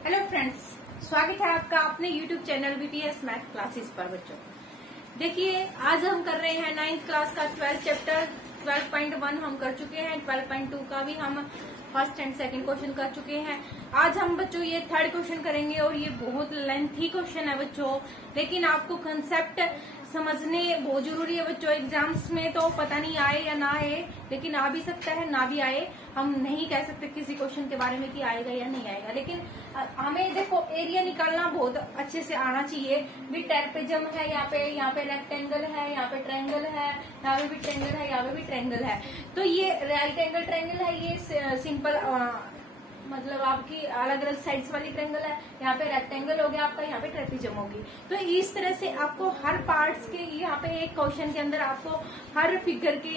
Hello friends, स्वागत है आपका अपने YouTube channel BTS math classes पर। बच्चों देखिए, आज हम कर रहे हैं 9th क्लास का 12th चैप्टर 12.1 हम कर चुके हैं। 12.2 का भी हम फर्स्ट एंड सेकंड क्वेश्चन कर चुके हैं। आज हम बच्चों ये थर्ड क्वेश्चन करेंगे और ये बहुत लेंथी क्वेश्चन है बच्चों, लेकिन आपको कंसेप्ट समझने बहुत जरूरी है बच्चों। एग्जाम्स में तो पता नहीं आए या ना आए, लेकिन आ भी सकता है ना भी आए। हम नहीं कह सकते किसी क्वेश्चन के बारे में कि आएगा या नहीं आएगा, लेकिन हमें देखो एरिया निकालना बहुत अच्छे से आना चाहिए। भी ट्रेपेजम है, यहाँ पे रेक्टेंगल है, यहाँ पे ट्रायंगल है, यहाँ पे भी ट्रायंगल है, यहाँ पे भी ट्रायंगल है। तो ये राइट एंगल ट्रायंगल है, ये सिंपल मतलब आपकी अलग अलग साइड्स वाली ट्रायंगल है। यहाँ पे रेक्टेंगल हो गया आपका, यहाँ पे ट्रेपेजम होगी। तो इस तरह से आपको हर पार्ट्स के यहाँ पे एक क्वेश्चन के अंदर आपको हर फिगर के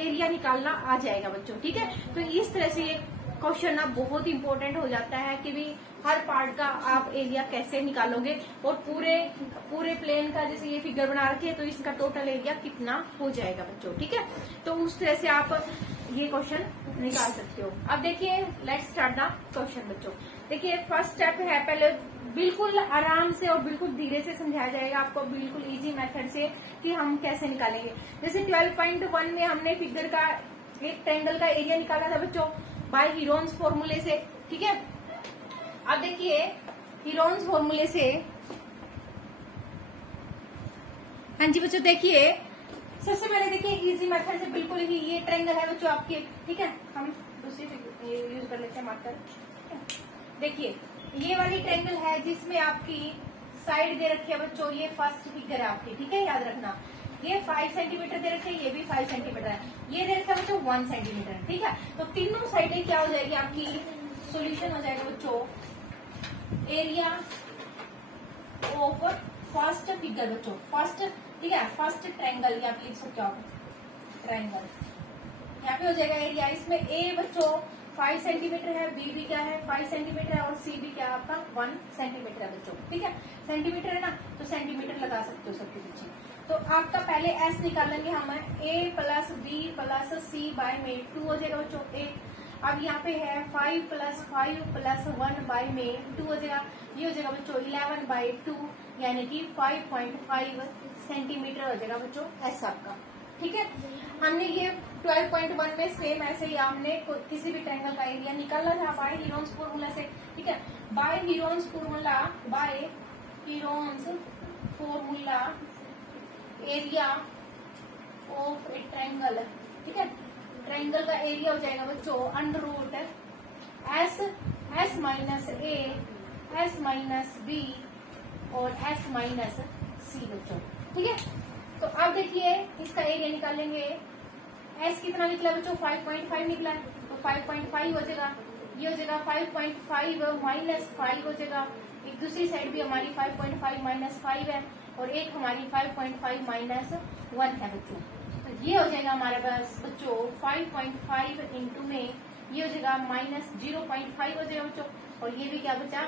एरिया निकालना आ जाएगा बच्चों, ठीक है। तो इस तरह से ये क्वेश्चन अब बहुत इंपॉर्टेंट हो जाता है कि भी हर पार्ट का आप एरिया कैसे निकालोगे और पूरे प्लेन का जैसे ये फिगर बना रखे है तो इसका टोटल एरिया कितना हो जाएगा बच्चों, ठीक है। तो उस तरह से आप ये क्वेश्चन निकाल सकते हो। अब देखिए, लेट्स स्टार्ट द क्वेश्चन बच्चों। देखिए, फर्स्ट स्टेप है, पहले बिल्कुल आराम से और बिल्कुल धीरे से समझाया जाएगा आपको, बिल्कुल इजी मेथड से कि हम कैसे निकालेंगे। जैसे 12.1 में हमने फिगर का एक ट्रायंगल का एरिया निकाला था बच्चों बाय हीरोन्स फॉर्मूले से, ठीक है। अब देखिए, हीरोन्स फॉर्मूले से, हाँ जी बच्चों, देखिए सबसे पहले देखिए इजी मेथड से बिल्कुल ही ये ट्रायंगल है बच्चों आपके, ठीक है। हम दूसरी यूज कर लेते हैं मार्कर। देखिए, ये वाली ट्रायंगल है जिसमें आपकी साइड दे रखी है बच्चों, ये फर्स्ट फिगर है आपकी, ठीक है, याद रखना। ये 5 सेंटीमीटर दे रखे है, ये भी 5 सेंटीमीटर है, ये दे रखा है बच्चों 1 सेंटीमीटर, ठीक है। तो तीनों साइडें क्या हो जाएगी आपकी, सोल्यूशन हो जाएगा बच्चों एरिया ऑफ फर्स्ट फिगर बच्चों, फर्स्ट, ठीक है, फर्स्ट ट्रायंगल, या आप लिख सकते हो आप ट्रायंगल। यहाँ पे हो जाएगा एरिया, इसमें ए बच्चों 5 सेंटीमीटर है, बी भी क्या है 5 सेंटीमीटर है, और सी भी क्या है आपका 1 सेंटीमीटर है बच्चों, ठीक है। सेंटीमीटर है ना, तो सेंटीमीटर लगा सकते हो सबके पीछे। तो आपका पहले एस निकालेंगे हम, ए प्लस बी प्लस सी बाय में 2 हो जाएगा बच्चों 8। अब यहाँ पे है 5 प्लस 5 प्लस 1 बाय में 2 हो जाएगा, ये हो जाएगा बच्चों 11 बाय 2, यानी कि 5.5 सेंटीमीटर हो जाएगा बच्चों एस आपका, ठीक है। हमने ये 12.1 में सेम ऐसे ही हमने किसी भी ट्रायंगल का एरिया निकाला था बाय हीरोन्स फॉर्मूला से, ठीक है। By Heron's formula area of a triangle, ठीक है। ट्रायंगल का एरिया हो जाएगा बच्चों under root S minus A, S minus B और एस माइनस सी बच्चों, ठीक है। तो अब देखिए इसका एरिया निकालेंगे। एस कितना निकला बच्चों 5.5 निकला है, तो 5.5 हो जाएगा, ये हो जाएगा 5.5 माइनस 5 हो जाएगा। एक दूसरी साइड भी हमारी 5.5 माइनस 5 है, और एक हमारी 5.5 माइनस 1 है बच्चों। तो ये हो जाएगा हमारे पास बच्चों 5.5 इंटू में ये हो जाएगा माइनस 0.5 हो जाएगा बच्चों, और ये भी क्या बचा,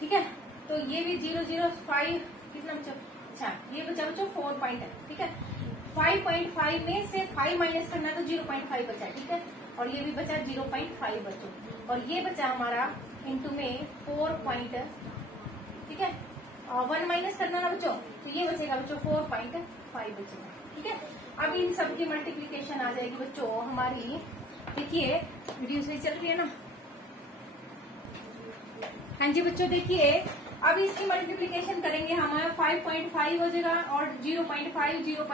ठीक है। तो ये भी 0.05 कितना बच्चों, अच्छा ये बचा बच्चों 4 पॉइंट, ठीक है। 5.5 में से 5 माइनस करना तो 0.5 बचा, ठीक है, और ये भी बचा 0.5 बच्चों, और ये बचा हमारा इंटू में 4 पॉइंट, ठीक है। 1 माइनस करना ना बच्चों, तो ये बचेगा बच्चों 4.5 बचेगा, ठीक है। अब इन सब की मल्टीप्लीकेशन आ जाएगी बच्चों हमारी। देखिए वीडियो सही चल रही है ना, हाँ जी बच्चों। देखिए अब इसकी मल्टीप्लीकेशन करेंगे हम, 5.5 हो जाएगा और 0.5 ये हो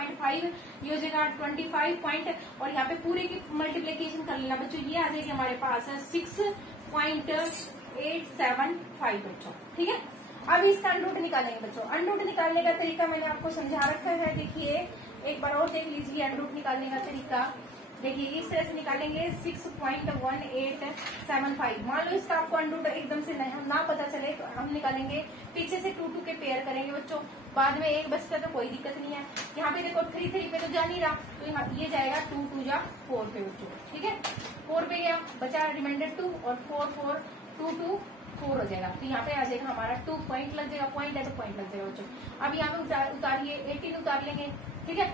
जाएगा 25 पॉइंट, और यहाँ पे पूरे की मल्टीप्लीकेशन कर लेना बच्चों, ये आ जाएगी हमारे पास 6.875 बच्चों, ठीक है। अब इसका अंडरूट निकालेंगे बच्चों। अंडरूट निकालने का तरीका मैंने आपको समझा रखा है, देखिए एक बार और देख लीजिए अंडरूट निकालने का तरीका। देखिए इस तरह से निकालेंगे 6.1875। मान लो इसका आपको अंडरूट एकदम से ना पता चले तो हम निकालेंगे, पीछे से 2 के पेयर करेंगे बच्चों, बाद में एक बचता तो कोई दिक्कत नहीं है। यहाँ पे देखो 3 पे तो जा नहीं रहा, तो यहाँ ये जाएगा 2 2 जा 4 पे बच्चों, ठीक है। 4 पे गया, बचा रिमाइंडर 2 और 4 4 2 2 4 हो जाएगा। तो यहाँ पे आ जाएगा हमारा 2 पॉइंट लग जाएगा, पॉइंट है तो पॉइंट लग जाएगा बच्चों। अब यहाँ पे उतारिए 18 उतार लेंगे, ठीक है।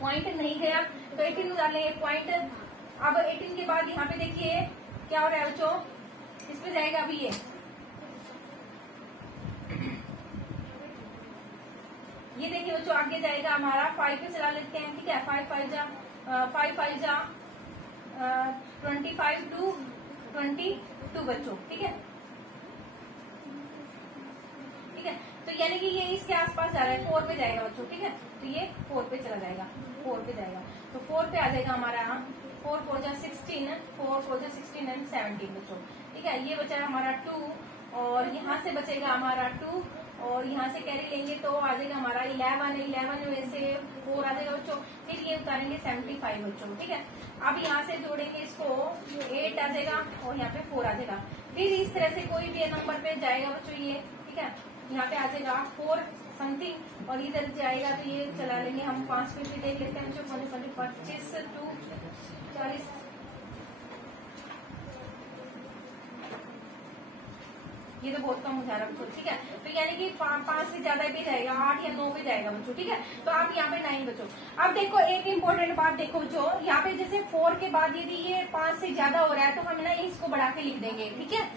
पॉइंट नहीं गया तो 18 उतार लेंगे पॉइंट। अब 18 के बाद यहाँ पे देखिए क्या हो रहा है बच्चों, इस पे जाएगा अभी ये देखिए बच्चों आगे जाएगा हमारा 5 पे चला लेते हैं, ठीक है। 5 5 जा 25 टू 22 बच्चों, ठीक है। ठीक है, तो यानी कि ये इसके आसपास जा रहा है, 4 पे जाएगा बच्चों, ठीक है। तो ये 4 पे चला जाएगा, 4 पे जाएगा, तो 4 पे आ जाएगा हमारा 4 4 जा 16, 4 4 जा 16 एंड 17 बच्चों, ठीक है। ये बचा हमारा 2 और यहाँ से बचेगा हमारा 2 और यहाँ से कैरी लेंगे तो आ जाएगा हमारा 11 में से 4 आ जाएगा बच्चों। फिर ये उतारेंगे 75 बच्चों, ठीक है। अब यहाँ से जोड़ेंगे इसको 8 आ जाएगा और यहाँ पे 4 आ जाएगा। फिर इस तरह से कोई भी नंबर पे जाएगा बच्चों ये, ठीक है। यहाँ पे आ जाएगा 4 समथिंग और इधर जाएगा तो ये चला लेंगे हम 5 पे भी देख लेते हैं बच्चों। 25 टू 40, ये तो बहुत कम हो जा रहा है बच्चों, ठीक है। तो यानी कि 5 से ज्यादा भी जाएगा, 8 या 9 पे जाएगा बच्चों, ठीक है। तो आप यहाँ पे 9 बच्चों। अब देखो एक इम्पोर्टेंट बात देखो, जो यहाँ पे जैसे 4 के बाद यदि ये 5 से ज्यादा हो रहा है तो हम ना इसको बढ़ा के लिख देंगे, ठीक है।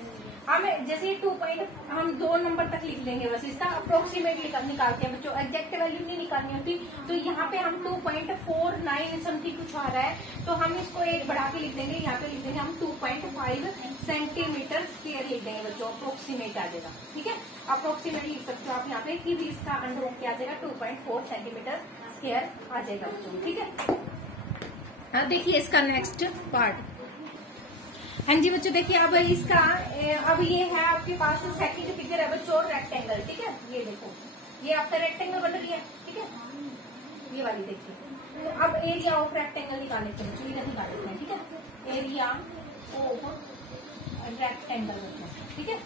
हम जैसे 2 पॉइंट हम 2 नंबर तक लिख लेंगे, बस इसका अप्रोक्सीमेट निकालते हैं बच्चों, एग्जैक्ट वैल्यू नहीं निकालनी होती। तो यहाँ पे हम 2.49 समथिंग कुछ आ रहा है तो हम इसको एक बढ़ा के लिख देंगे, यहाँ पे लिख देंगे हम 2.5 सेंटीमीटर स्क्वायर लिख देंगे बच्चों, अप्रोक्सीमेट आ जाएगा, ठीक है। अप्रोक्सीमेट लिख सकते हो आप यहाँ पे कि भी इसका अंडर रूट क्या आ जाएगा, 2.4 सेंटीमीटर स्क्वायर आ जाएगा बच्चों, ठीक है। हाँ देखिए इसका नेक्स्ट पार्ट। हाँ जी बच्चों देखिए अब इसका अब ये है आपके पास सेकंड फिगर है बच्चों, रेक्टेंगल, ठीक है। ये देखो ये आपका रेक्टेंगल बन रही है, ठीक है, ये वाली देखिए। तो अब एरिया ऑफ रेक्टेंगल निकाल लेते हैं बच्चों, इधर निकाल लेते हैं, ठीक है। एरिया ऑफ रेक्टेंगल बच्चों, ठीक है।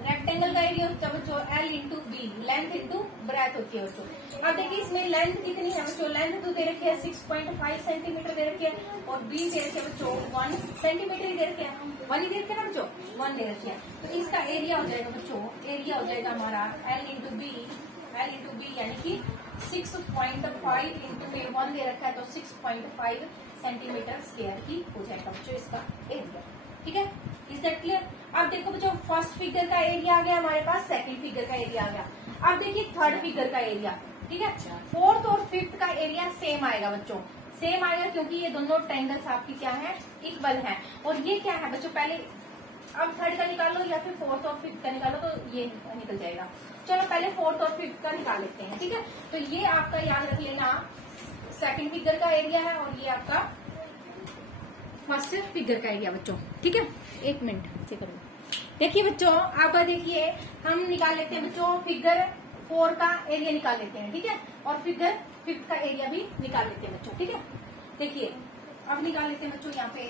रेक्टेंगल का एरिया होता है बच्चों L into B, length into breadth होती है बच्चों। अब देखिए इसमें लेंथ कितनी है बच्चों, लेंथ तो दे रखी है 6.5 सेंटीमीटर दे रखी है और बी दे रखी है बच्चों 1 सेंटीमीटर ही दे रखी है, 1 ही दे रखी है ना बच्चों, 1 दे रखी है। तो इसका एरिया हो जाएगा बच्चों, एरिया हो जाएगा हमारा L इंटू बी यानी कि 6.5 इंटू में 1 दे रखा है तो 6.5 सेंटीमीटर स्क्वायर की हो जाएगा बच्चों इसका एरिया, ठीक है। Is that clear. अब देखो बच्चों फर्स्ट फिगर का एरिया आ गया हमारे पास, सेकंड फिगर का एरिया आ गया। अब देखिए थर्ड फिगर का एरिया, ठीक है। फोर्थ और फिफ्थ का एरिया सेम आएगा बच्चों, सेम आएगा क्योंकि ये दोनों ट्रायंगल्स आपकी क्या है, इक्वल है। और ये क्या है बच्चों, पहले अब थर्ड का निकालो या फिर फोर्थ और फिफ्थ का निकालो तो ये निकल जाएगा। चलो पहले फोर्थ और फिफ्थ का निकाल लेते हैं, ठीक है। तो ये आपका याद रख लेना सेकंड फिगर का एरिया है और ये आपका फर्स्ट फिगर का एरिया बच्चों, ठीक है। 1 मिनट से करो। देखिए बच्चों अब देखिए हम निकाल लेते हैं बच्चों, फिगर 4 का एरिया निकाल लेते हैं, ठीक है। और फिगर 5 का एरिया भी निकाल लेते हैं बच्चों, ठीक है। देखिए अब निकाल लेते हैं बच्चों यहाँ पे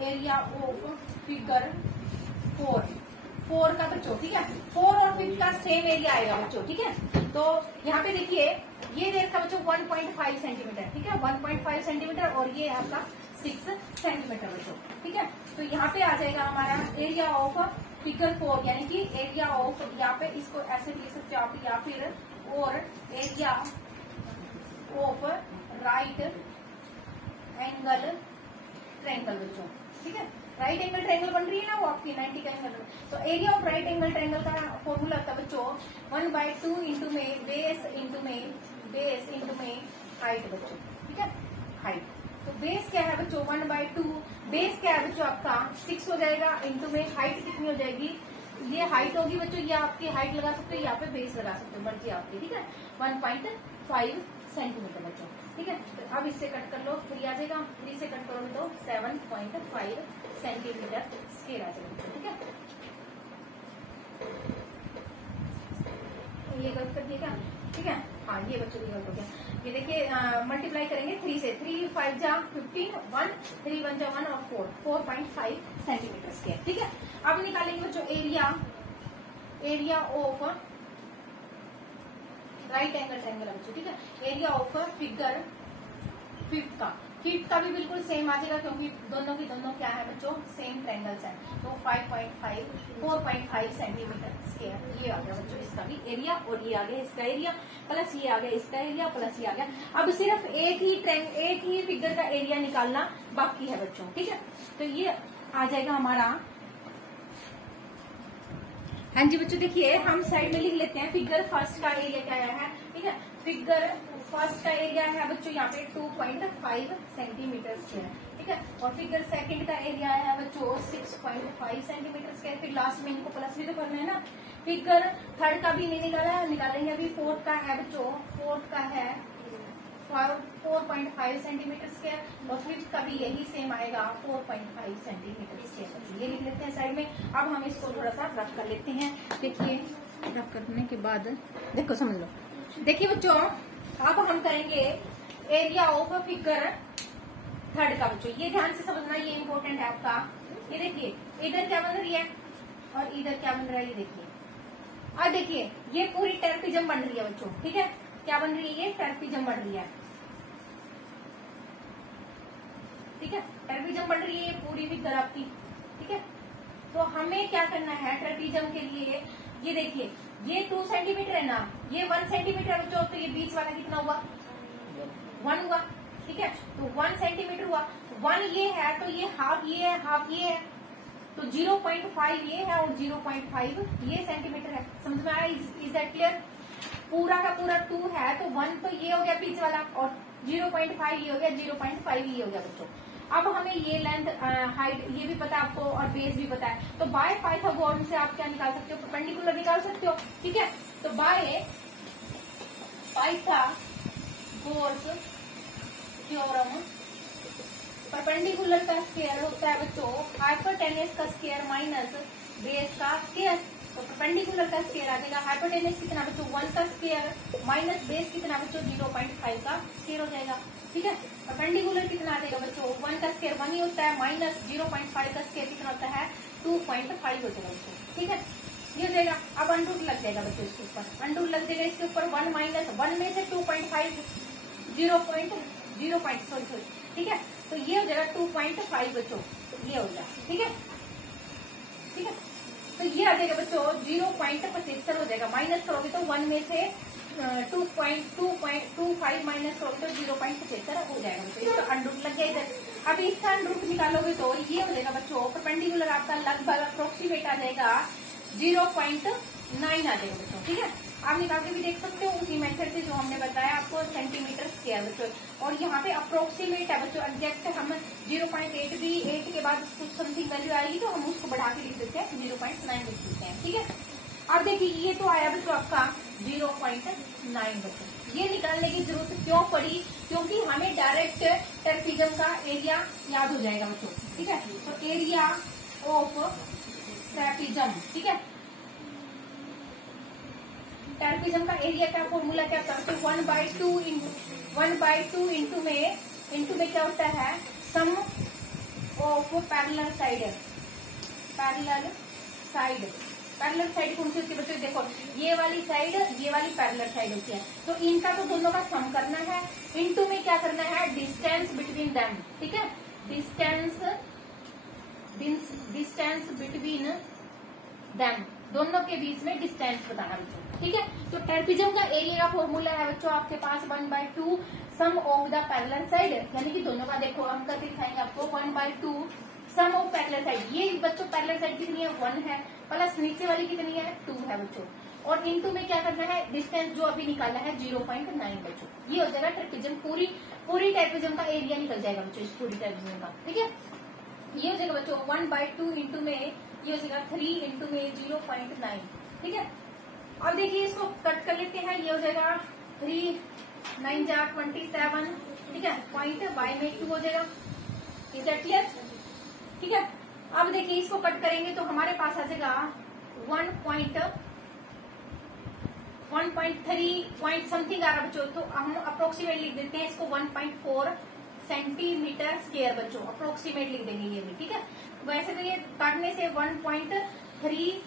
एरिया ऑफ फिगर 4 का बच्चों, ठीक है। 4 और 5 का सेम एरिया आएगा बच्चों, ठीक है। तो यहाँ पे देखिए ये देखा बच्चों 1.5 सेंटीमीटर, ठीक है, 1.5 सेंटीमीटर और ये आपका 6 सेंटीमीटर बच्चों, ठीक है। तो यहाँ पे आ जाएगा हमारा एरिया ऑफ फिगर 4 यानी कि एरिया ऑफ, यहाँ पे इसको ऐसे लिख सकते हो आप या फिर और area of right angle triangle बच्चों, ठीक है। राइट एंगल ट्रायंगल बन रही है ना वो आपकी 90 का एंगल। तो area of right angle triangle का फॉर्मूला था बच्चों 1/2 इंटू में बेस इंटू में हाइट बच्चों, ठीक है, हाइट। तो बेस क्या है बच्चों 1/2, बेस क्या है बच्चों आपका 6 हो जाएगा, इंटू में हाइट कितनी हो जाएगी, ये हाइट होगी बच्चों, ये आपकी हाइट लगा सकते हो, यहाँ पे बेस लगा सकते हो, मर्जी आपकी, ठीक है। 1.5 सेंटीमीटर बच्चों, ठीक है। तो अब इससे कट कर लो, 3 आ जाएगा, 3 से कट करोगे तो 7.5 सेंटीमीटर स्क्वायर आ जाएगा, ठीक है। ये गलत कर दिया क्या, ठीक है। हाँ ये बच्चों की गलत हो गया। ये देखिए मल्टीप्लाई करेंगे 3 से, 3 5 जा 15, 1 3 1 जा 1 और 4.5 सेंटीमीटर स्क्वायर, ठीक है। अब निकालेंगे बच्चों area of right angle triangle बच्चों, ठीक है। एरिया ऑफ फिगर 5 का भी बिल्कुल सेम आ जाएगा क्योंकि दोनों की दोनों क्या है बच्चों सेम ट्रायंगल्स हैं। तो 4.5 सेंटीमीटर स्क्वायर ये आ गया बच्चों इसका भी एरिया, और ये आ गया इसका एरिया, प्लस ये आ गया इसका एरिया, प्लस ये आ गया। अब सिर्फ एक ही फिगर का एरिया निकालना बाकी है बच्चों, ठीक है। तो ये आ जाएगा हमारा। हाँ जी बच्चों, देखिए हम साइड में लिख लेते हैं फिगर फर्स्ट का एरिया क्या है। ठीक है, फिगर फर्स्ट का एरिया है बच्चों यहाँ पे 2.5 सेंटीमीटर स्क्वायर। ठीक है, और फिगर सेकंड का एरिया है बच्चों 6.5 सेंटीमीटर स्क्वायर। फिर लास्ट में इनको प्लस भी तो करना है ना। फिगर थर्ड का भी नहीं निकाला है, निकालेंगे अभी। फोर्थ का है बच्चों, फोर्थ का है 4.5 सेंटीमीटर स्क्वायर, और फिफ्थ का भी यही सेम आएगा 4.5 सेंटीमीटर स्क्वायर। ये लिख लेते हैं साइड में। अब हम इसको थोड़ा सा रफ कर लेते हैं। देखिए रफ करने के बाद देखो समझ लो। देखिए बच्चों, अब हम करेंगे एरिया ऑफ फिगर थर्ड का। बच्चों ये ध्यान से समझना, ये इम्पोर्टेंट है आपका। ये देखिए इधर क्या बन रही है और इधर क्या बन रहा है, ये देखिए। और देखिए ये पूरी ट्रेपेजियम बन रही है बच्चों। ठीक है, क्या बन रही है, ये ट्रेपेजियम बन रही है। ठीक है, ट्रेपेजियम बन रही है पूरी फिगर आपकी। ठीक है, तो हमें क्या करना है ट्रेपेजियम के लिए। ये देखिए ये 2 सेंटीमीटर है ना, ये 1 सेंटीमीटर है बच्चों, तो ये बीच वाला कितना हुआ, 1 हुआ। ठीक है, तो 1 सेंटीमीटर हुआ। 1 ये है तो ये हाफ ये है, हाफ ये है, तो 0.5 ये है और 0.5 ये सेंटीमीटर है। समझ में आया? Is that clear? पूरा का पूरा 2 है तो 1 तो ये हो गया बीच वाला, और 0.5 ये हो गया, 0.5 ये हो गया बच्चों। अब हमें ये लेंथ हाइट ये भी पता है आपको और बेस भी पता है, तो बाय पाइथागोरस से आप क्या निकाल सकते हो, परपेंडिकुलर निकाल सकते हो। ठीक है, तो बाय पाइथागोरस थ्योरम परपेंडिकुलर का स्क्वायर होता है बच्चों हाइपोटेनस का स्क्वायर माइनस बेस का स्क्वायर। तो परपेंडिकुलर का स्क्वायर आ जाएगा हाइपोटेनस कितना बच्चों 1 का स्क्वायर माइनस बेस कितना बच्चों 0.5 का स्क्वायर हो जाएगा। ठीक है, परपेंडिकुलर कितना आ जाएगा बच्चों 1 का स्क्वायर 1 ही होता है, माइनस 0.5 का स्क्वायर कितना होता है 2.5 हो जाएगा बच्चों। ठीक है, ये हो जाएगा। अब अंडरूट लग जाएगा बच्चों इसके ऊपर, अंडरूट लग जाएगा इसके ऊपर 1 माइनस 1 में से 2.5 0.0 ठीक है, तो ये हो जाएगा 2.5 बच्चों, ये हो गया। ठीक है, ठीक है, तो ये आ जाएगा बच्चों 0.75 हो जाएगा। माइनस करोगे तो 1 में से 2.25 माइनस करोगे तो 0.75 हो जाएगा बच्चों। इसका अंडरूट लग गया इधर। अब इसका अंडरूट निकालोगे तो ये हो जाएगा बच्चों परपेंडिकुलर आपका लगभग अप्रोक्सीमेट आ जाएगा 0.9 आ जाएगा बच्चों। ठीक है, आप निकाल के भी देख सकते हो उसी मेथड से जो हमने बताया आपको सेंटीमीटर स्क्वायर बच्चों। और यहाँ पे अप्रोक्सीमेट है बच्चों, एग्जैक्ट हम 0.8 भी 8 के बाद कुछ समथिंग वैल्यू आएगी तो हम उसको बढ़ा के लिख देते हैं 0.9 लिख देते हैं। ठीक है, अब देखिए ये तो आया बच्चों आपका 0.9 बच्चों। ये निकालने की जरूरत क्यों पड़ी, क्योंकि हमें डायरेक्ट ट्रेपेजियम का एरिया याद हो जाएगा बच्चों। ठीक है, तो एरिया ऑफ ट्रेपेजियम। ठीक है, ट्रेपेजियम का एरिया का फॉर्मूला क्या होता है, 1/2 इंटू में क्या होता है sum of parallel side. Parallel side कौन सी होती है बच्चों, देखो ये वाली साइड ये वाली पैरेलल साइड होती है, तो इनका तो दोनों का सम करना है। इंटू में क्या करना है डिस्टेंस बिटवीन देम। ठीक है, डिस्टेंस बिटवीन देम, दोनों के बीच में डिस्टेंस बताना बच्चों। ठीक है, तो ट्रेपेजियम का एरिया का फॉर्मूला है बच्चों आपके पास 1/2 सम ऑफ द पैरेलल साइड, यानी कि दोनों का देखो हम कर दिखाएंगे आपको 1/2 सम ऑफ पैरेलल साइड। ये बच्चों पैरेलल साइड कितनी है 1 है, प्लस नीचे वाली कितनी है 2 है बच्चों, और इनटू में क्या करना है डिस्टेंस जो अभी निकाला है 0.9 बच्चों। ये हो जाएगा ट्रेपेजियम, पूरी ट्रेपेजियम का एरिया निकल जाएगा बच्चों इस पूरी ट्रेपेजियम का। ठीक है, ये हो जाएगा बच्चों 1/2 इंटू में ये हो जाएगा 3 इंटू में 0.9। ठीक है, अब देखिए इसको कट कर लेते हैं, ये हो जाएगा 3 9 जा 27। ठीक है, पॉइंट बाय में 2 हो जाएगा। Is that clear? ठीक है, अब देखिए इसको कट करेंगे तो हमारे पास आ जाएगा 1.3 पॉइंट समथिंग आ रहा बच्चों, तो हम अप्रोक्सीमेट लिख देते हैं इसको 1.4 सेंटीमीटर स्क्वायर बच्चों, अप्रोक्सीमेट लिख देंगे ये भी। ठीक है, वैसे तो ये काटने से 1.3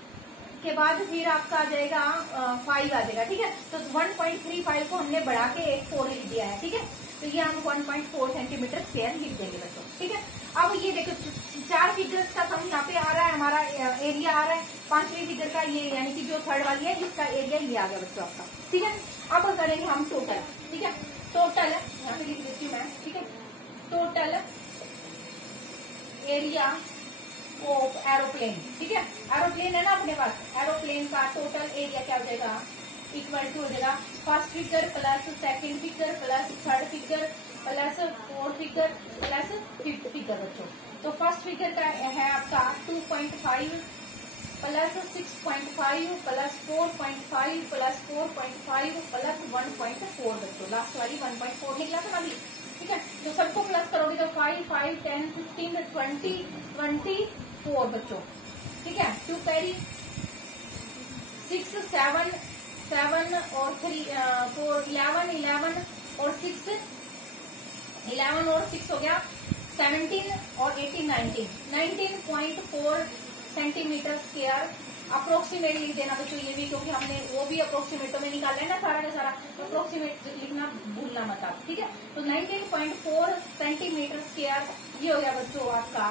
के बाद फिर आपका आ जाएगा 5 आ जाएगा। ठीक है, तो 1.35 को हमने बढ़ा के एक 4 लिख दिया है। ठीक है, तो ये हम 1.4 सेंटीमीटर स्क्वायर लिख देंगे बच्चों। ठीक है, अब ये देखो 4 फिगर्स का सम यहाँ पे आ रहा है, हमारा एरिया आ रहा है 5वीं फिगर का, ये यानी कि जो थर्ड वाली है इसका एरिया ये आ गया बच्चों आपका। ठीक है, अब करेंगे हम टोटल। ठीक है, टोटल यहाँ पे लिख देती हूँ मैं। ठीक है, टोटल एरिया ऑफ एरोप्लेन। ठीक है, एरोप्लेन है ना अपने पास, एरोप्लेन का टोटल एरिया क्या हो जाएगा, इक्वल टू हो जाएगा first figure plus second figure plus third figure plus fourth figure plus fifth figure बच्चों। तो फर्स्ट फिगर का है आपका 2.5 प्लस 6.5 प्लस 4.5 प्लस 4.5 प्लस 1.4 बच्चों, लास्ट वाली 1.4 निकला था अभी। ठीक है, तो सबको प्लस करोगे तो 5, 5, 10, 15, 20, 24 बच्चों। ठीक है, 2 कैरी 6, 7, 7 और 3, 4, 11, 11 और 6, 11 और 6 हो गया 17 और 18, 19.4 सेंटीमीटर स्क्वायर अप्रोक्सीमेटली देना बच्चों ये भी, क्योंकि हमने वो भी अप्रोक्सीमेटो में निकाला है ना सारा का सारा, तो अप्रोक्सीमेट लिखना भूलना मत आप। ठीक है, तो 19.4 सेंटीमीटर स्क्वायर ये हो गया बच्चों आपका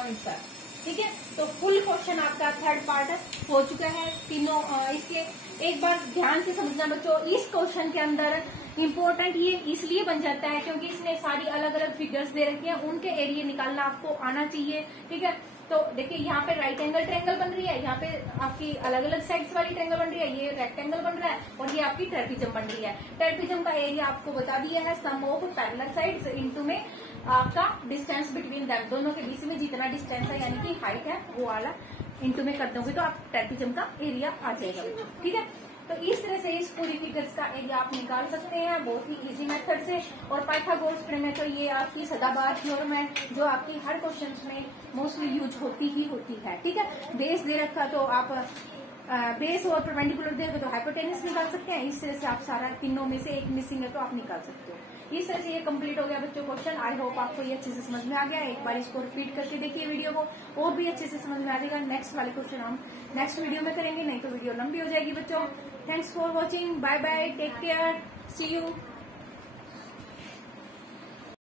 आंसर। ठीक है, तो फुल क्वेश्चन आपका थर्ड पार्ट हो चुका है तीनों। इसके एक बार ध्यान से समझना बच्चों, इस क्वेश्चन के अंदर इम्पोर्टेंट ये इसलिए बन जाता है क्योंकि इसने सारी अलग अलग फिगर्स दे रखी हैं, उनके एरिया निकालना आपको आना चाहिए। ठीक है, तो देखिए यहाँ पे राइट एंगल ट्रायंगल बन रही है, यहाँ पे आपकी अलग अलग साइड्स वाली ट्रायंगल बन रही है, ये रेक्टेंगल बन रहा है और ये आपकी ट्रेपिजम बन रही है। ट्रेपिजम का एरिया आपको बता दिया है, sum of parallel sides into में आपका डिस्टेंस बिटवीन दैम, दोनों के बीच में जितना डिस्टेंस है यानी कि हाइट है वो वाला इनटू में कर दोगे तो आप ट्रेपिजम का एरिया आ जाएगा। ठीक है, तो इस तरह से इस पूरी फिगर्स का एरिया आप निकाल सकते हैं बहुत ही इजी मेथड से। और पाइथागोरस प्रमेय तो ये आपकी सदाबहार थ्योरम है जो आपकी हर क्वेश्चन में मोस्टली यूज होती ही होती है। ठीक है, बेस दे रखा तो आप बेस और परपेंडिकुलर दे रखा तो हाइपोटेनस निकाल सकते हैं। इस तरह से आप सारा तीनों में से एक मिसिंग है तो आप निकाल सकते हो। इस तरह से ये कंप्लीट हो गया बच्चों क्वेश्चन। आई होप आपको ये अच्छे से समझ में आ गया। एक बार इसको रिपीट करके देखिए वीडियो को, और भी अच्छे से समझ में आ जाएगा। नेक्स्ट वाले क्वेश्चन हम नेक्स्ट वीडियो में करेंगे, नहीं तो वीडियो लंबी हो जाएगी बच्चों। Thanks for watching, bye bye, take care, see you.